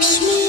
Touch me.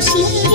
心。